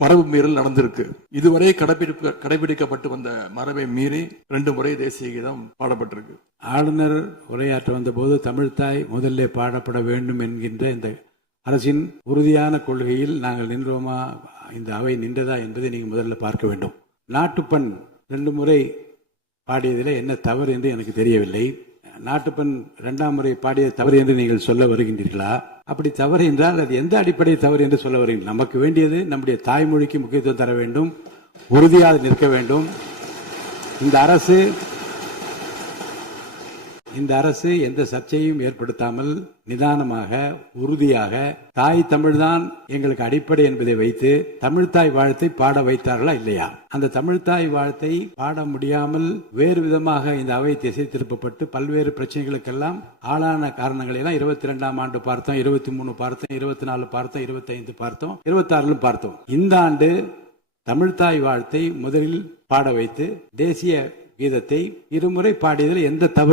மரபு மீறல் நடந்திருக்கு. இதுவரை கடைபிடிக்கப்பட்டு வந்த மரபை மீறி 2 முறை தேசிய கீதம் பாடப்பட்டிருக்கு. ஆளுநர் உரையாற்ற வந்த போது தமிழ்தாய் முதல்ல பாடப்பட வேண்டும் என்கின்ற இந்த அரசின் உறுதியான கொள்கையில் நாங்கள் நின்றோமா, இந்த அவை நின்றதா என்பதை நீங்கள் முதல்ல பார்க்க வேண்டும். நாட்டுப்பண் 2 முறை பாடியதில் என்ன தவறு என்று எனக்கு தெரியவில்லை. நாட்டுப்பண் 2ஆம் முறை பாடிய தவறு என்று நீங்கள் சொல்ல வருகின்றீர்களா? அப்படி தவறு என்றால் அது எந்த அடிப்படை தவறு என்று சொல்ல வருகிறீர்கள்? நமக்கு வேண்டியது நம்முடைய தாய்மொழிக்கு முக்கியத்துவம் தர வேண்டும், உறுதியாக நிற்க வேண்டும். இந்த அரசு எந்த சர்ச்சையும் ஏற்படுத்தாமல் நிதானமாக உறுதியாக தாய் தமிழ்தான் எங்களுக்கு அடிப்படை என்பதை வைத்து தமிழ்தாய் வாழ்த்தை பாட வைத்தார்களா இல்லையா? அந்த தமிழ்தாய் வாழ்த்தை பாட முடியாமல் வேறு விதமாக இந்த அவை திசை திருப்பப்பட்டு பல்வேறு பிரச்சனைகளுக்கெல்லாம் ஆளான காரணங்களை எல்லாம் 22ஆம் ஆண்டு பார்த்தோம், 23 பார்த்தோம், 24 பார்த்தோம், 25 பார்த்தோம், 26 பார்த்தோம். இந்த ஆண்டு தமிழ்தாய் வாழ்த்தை முதலில் பாட வைத்து தேசிய கீதத்தை 2 முறை பாடியதில் எந்த தவறு